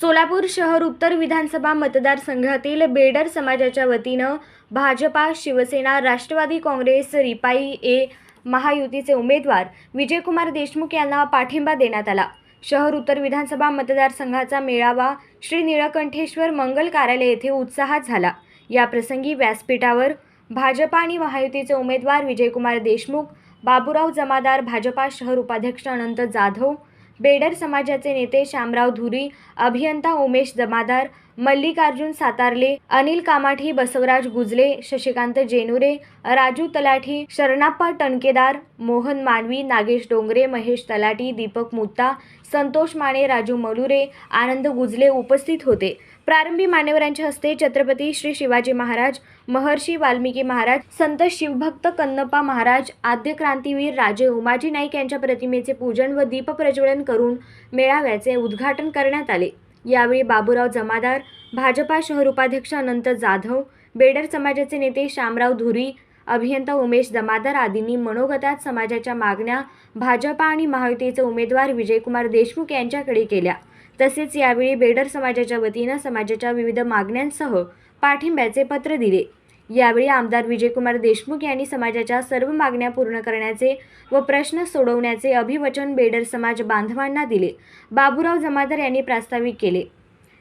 सोलापूर शहर उत्तर विधानसभा मतदारसंघातील बेडर समाजाच्या वतीनं भाजपा शिवसेना राष्ट्रवादी काँग्रेस रिपाई ए महायुतीचे उमेदवार विजयकुमार देशमुख यांना पाठिंबा देण्यात आला. शहर उत्तर विधानसभा मतदारसंघाचा मेळावा श्री निळकंठेश्वर मंगल कार्यालय येथे उत्साहात झाला. या प्रसंगी व्यासपीठावर भाजपा आणि महायुतीचे उमेदवार विजयकुमार देशमुख बाबुराव जमादार भाजपा शहर उपाध्यक्ष अनंत जाधव बेडर समाजाचे नेते शामराव धुरी अभियंता उमेश जमादार मल्लिकार्जुन सातारले अनिल कामाठी बसवराज गुजले शशिकांत जेनुरे राजू तलाठी शरणाप्पा टणकेदार मोहन मानवी नागेश डोंगरे महेश तलाटी दीपक मुत्ता संतोष माने राजू मलुरे आनंद गुजले उपस्थित होते. प्रारंभी मान्यवरांच्या हस्ते छत्रपती श्री शिवाजी महाराज महर्षी वाल्मिकी महाराज संत शिवभक्त कन्नप्पा महाराज आद्य क्रांतीवीर राजे उमाजी नाईक यांच्या प्रतिमेचे पूजन व दीपप्रज्वलन करून मेळाव्याचे उद्घाटन करण्यात आले. यावेळी बाबूराव जमादार भाजपा शहर उपाध्यक्ष अनंत जाधव बेडर समाजाचे नेते शामराव धुरी अभियंता उमेश जमादार आदींनी मनोगतात समाजाच्या मागण्या भाजपा आणि महायुतीचे उमेदवार विजयकुमार देशमुख यांच्याकडे केल्या. तसेच यावेळी बेडर समाजाच्या वतीनं समाजाच्या विविध मागण्यांसह पाठिंब्याचे पत्र दिले. यावेळी आमदार विजयकुमार देशमुख यांनी समाजाच्या सर्व मागण्या पूर्ण करण्याचे व प्रश्न सोडवण्याचे अभिवचन बेडर समाज बांधवांना दिले. बाबूराव जमादार यांनी प्रास्ताविक केले.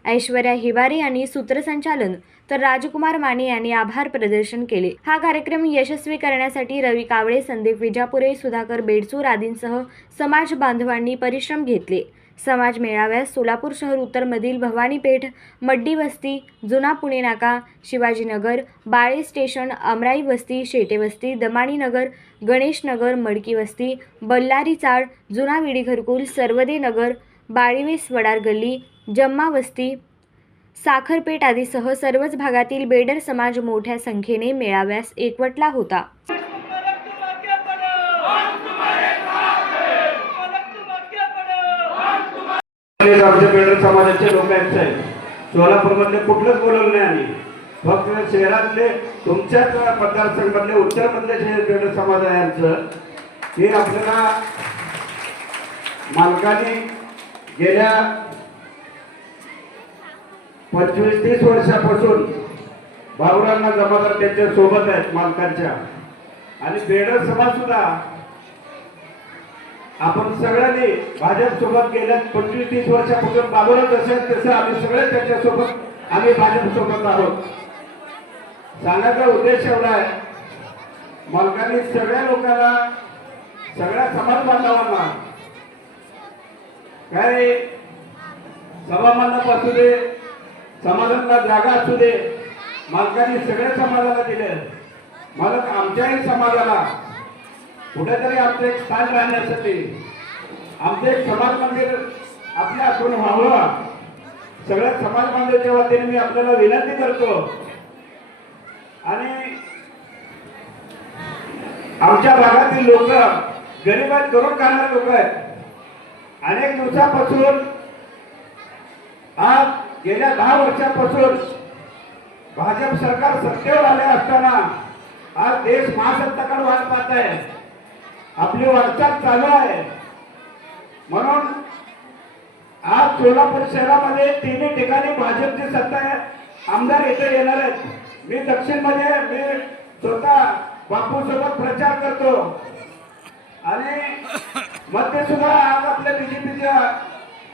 ऐश्वर्या हिवारे यांनी सूत्रसंचालन तर राजकुमार माने यांनी आभार प्रदर्शन केले. हा कार्यक्रम यशस्वी करण्यासाठी रवी कावळे संदीप विजापुरे सुधाकर बेडसूर आदींसह समाज बांधवांनी परिश्रम घेतले. समाज मेळाव्यास सोलापूर शहर उत्तरमधील भवानीपेठ मड्डी वस्ती जुना पुणे नाका शिवाजीनगर बाळे स्टेशन अमराई वस्ती शेटे वस्ती दमाणी नगर गणेशनगर मडकी वस्ती बल्लारी चाळ जुना विडी घरकुल सर्वदे नगर बाळीवेस वडार गल्ली जम्मा वस्ती साखरपेठ आदीसह सर्वच भागातील बेडर समाज मोठ्या संख्येने मेळाव्यास एकवटला होता. तुम्हारे आमच्या बेडर समाजाचे लोक आहेत साहेब सोलापूरमधले कुठलंच बोलवलं नाही आम्ही. फक्त शहरातले तुमच्याच मतदारसंघातले उत्तरमधले शहर बेडर समाज आहे आमचं हे आपल्याला मालकाने गेल्या पंचवीस तीस वर्षापासून बाबुरांना जमादार त्यांच्यासोबत आहेत मालकांच्या. आणि बेडर समाज सुद्धा आपण सगळ्यांनी भाजप सोबत गेल्या पंचवीस तीस वर्षापासून बाबरत असेल तसं आम्ही सगळे त्याच्यासोबत आम्ही भाजप सोबत आहोत. सांगायचा उद्देश एवढा आहे मालकांनी सगळ्या लोकांना सगळ्या समाज बांधवांना काय सभामंडप असू दे समाजातला जागा असू दे मालकांनी सगळ्या समाजाला दिले. मालक आमच्याही समाजाला कुठेतरी आमचं एक स्थान राहण्यासाठी आमचं एक समाज मंदिर आपल्या हातून व्हावं. सगळ्यात समाज मंदिरच्या वतीने मी आपल्याला विनंती करतो. आणि आमच्या भागातील लोक गरीब आहेत करून खाणारे लोक आहेत अनेक दिवसापासून आज गेल्या दहा वर्षापासून भाजप सरकार सत्तेवर आले असताना आज देश महासत्ताकडे वाट पाहत आहे. आपली वाटचाल चालू आहे. म्हणून आज सोलापूर शहरामध्ये तिन्ही ठिकाणी भाजपची सत्ता आहे. आमदार इथे येणार आहेत. मी दक्षिणमध्ये मी स्वतः बापू सोबत प्रचार करतो. आणि मध्ये सुद्धा आज आपल्या बीजेपीच्या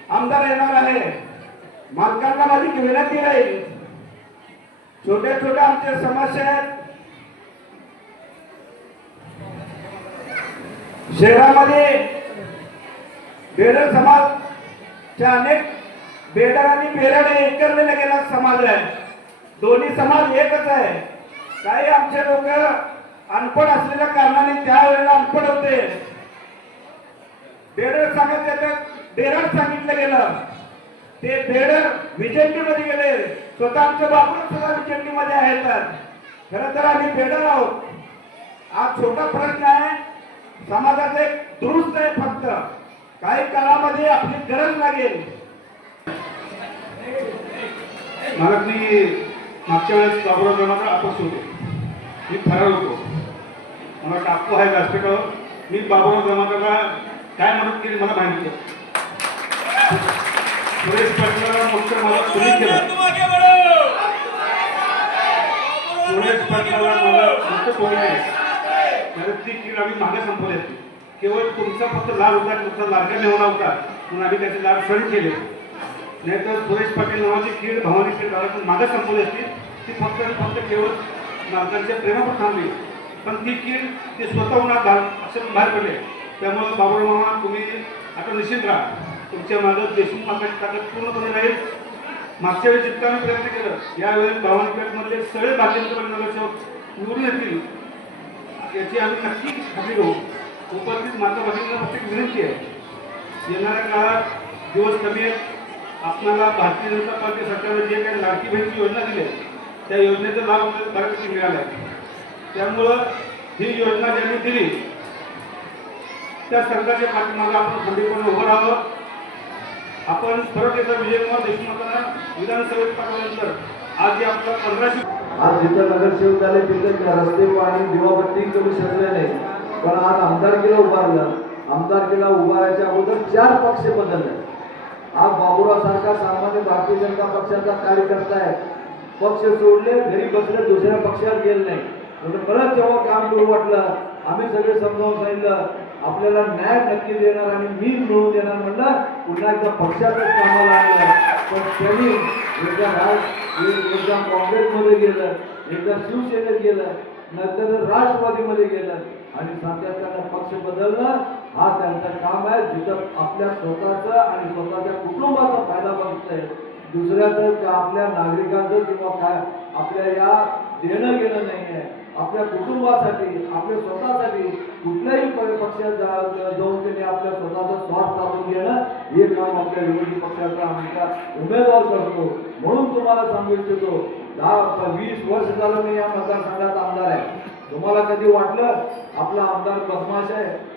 आमदार येणार आहे. मालकांना माझी विनंती राहील. छोट्या छोट्या आमच्या समस्या आहेत. शहरामध्ये बेडर समाजच्या अनेक बेडर आणि बेराने एकरलेला गेला समाज आहे. दोन्ही समाज एकच आहे. काही आमचे लोक अनपड असलेल्या कारणाने त्यावेळेला अनपड होते. बेडर सांगितलं तर बेरड सांगितलं गेलं. ते बेडर विजंटी मध्ये गेले. स्वतः आमच्या बापून सुद्धा विजंटी मध्ये आहेत. खरं तर आम्ही बेडर आहोत. हा छोटा प्रश्न आहे. समाजाचं एक दुरुस्त आहे फक्त. काही काळामध्ये आपली गरज लागेल. मला मी मागच्या वेळेस बाबुराव जमादार अपक्ष होते. मी फरार होतो. मला टाकतो आहे व्यासपीठावर मी बाबुराव जमादारला काय मदत केली मला माहिती. सुरेश पटलाला मुख्य मला सुनील केलं. सुरेश पाटलाला कारण आम्ही मागे संपवले असते केवळ तुमचा फक्त लाभ होता तुमचा लाडका नेवला होता. म्हणून आम्ही त्याचे लाड सण केले. नाहीतर सुरेश पाटील नावाची कीड भवानी कीड घरातून मागे संपवली असती. ती फक्त आणि फक्त केवळ नागरिकांच्या प्रेमावर थांबली. पण ती कीड ते स्वतःहून आज बाहेर अक्षर बाहेर पडले त्यामुळे बाबुराव मामा तुम्ही आता निश्चित राहा. तुमच्या मागं देशमुख मागाची ताकद पूर्णपणे राहील. मागच्या वेळी जितका आम्ही प्रयत्न केलं यावेळी भावनपेठमधले सगळे भारतीय नगरसेवक निवडून येतील. याची आम्ही नक्की खात्री घेऊ उपस्थित माता भगिनींना फक्त विनंती आहे. येणाऱ्या काळात दिवस कमी आहेत. आपणाला भारतीय जनता पार्टी सरकारने जे काही लाडकी बहिणीची योजना दिली आहे त्या योजनेचा लाभ आपल्याला बऱ्यापैकी मिळाला आहे. त्यामुळं ही योजना ज्यांनी दिली त्या सरकारच्या पाठीमागे आपण खंडीपणे उभं राहावं. आपण परत विजय कुमार देशमुखांना विधानसभेत पाठवल्यानंतर आज जे पंधराशे आज जिथं नगरसेवक झाले तिथं रस्ते पाणी दिवाबत्ती कमी शकले नाही पण आज आमदारकीला उभारलं. आमदारकीला उभारायच्या अगोदर चार पक्ष बदलले. आज बाबुराव सारखा सामान्य भारतीय जनता पक्षाचा कार्यकर्ता आहे. पक्ष सोडले घरी बसले दुसऱ्या पक्षात गेले नाही. म्हणून परत जेव्हा काम करू वाटलं आम्ही सगळे समजावून सांगितलं आपल्याला न्याय नक्की देणार आणि मी मिळवून देणार म्हणलं पुन्हा एकदा पक्षातच कामाला आणलं पण त्यांनी एकदा राज एकदा काँग्रेसमध्ये गेलं एकदा शिवसेनेत गेलं नंतर राष्ट्रवादीमध्ये गेलं आणि सातत्यानं पक्ष बदलणं हा त्यांचं काम आहे जिथं आपल्या स्वतःचं आणि स्वतःच्या कुटुंबाचा फायदा बघतंय. दुसऱ्याचं आपल्या नागरिकांचं किंवा काय आपल्या या देणं घेणं नाही आहे. आपल्या कुटुंबासाठी आपल्या स्वतःसाठी कुठल्याही पक्षात जा- जाऊन त्यांनी आपल्या स्वतःचा स्वार्थ साधून घेणं हे काम आपल्या विरोधी पक्षाचा आमचा उमेदवार करतो. म्हणून तुम्हाला सांगू इच्छितो दहा वीस वर्ष झालं मी या मतदारसंघात आमदार आहे. तुम्हाला कधी वाटलं आपला आमदार बदमाश आहे?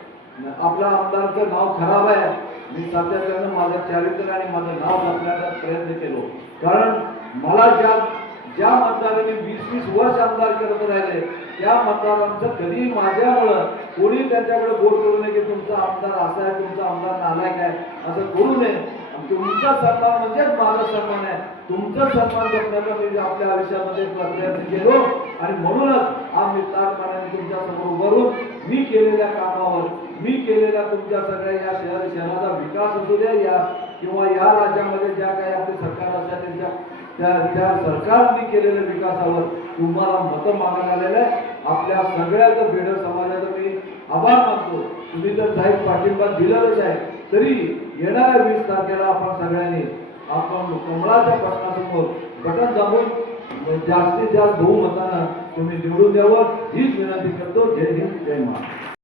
आपला आमदारचं नाव खराब आहे. मी सातत्यानं माझं चारित्र्य आणि माझं नाव जपण्याचा प्रयत्न केलो. कारण मला ज्या ज्या मतदारांनी वीस वीस वर्ष आमदार करत राहिले त्या मतदारांचं कधी माझ्यामुळं कोणी त्यांच्याकडे बोट करू नये की तुमचा आमदार असा आहे तुमचा आमदार नालायक आहे असं करू नये. तुमचा सन्मान म्हणजेच माझा सन्मान आहे. तुमचा सन्मान जपण्याचा मी आपल्या आयुष्यामध्ये प्रयत्न केलो आणि म्हणूनच हा मी तुमच्यासमोर उभारून मी केलेल्या कामावर मी केलेल्या तुमच्या सगळ्या या शहर शहराचा विकास असू द्या या किंवा या राज्यामध्ये ज्या काही आपले सरकार असतात त्यांच्या त्या त्या सरकारने केलेल्या विकासावर तुम्हाला मतं मागायला आलेलं आहे. आपल्या सगळ्याचं बेडर समाजाचं मी आभार मानतो. तुम्ही जर साहेब पाठिंबा दिलेलंच आहे. तरी येणाऱ्या वीस तारखेला आपण सगळ्यांनी आपण कमळाच्या प्रश्नासमोर बटन दाबून जास्तीत जास्त बहुमतानं तुम्ही निवडून द्यावं. हीच विनंती करतो. जय हिंद जय महाराष्ट्र.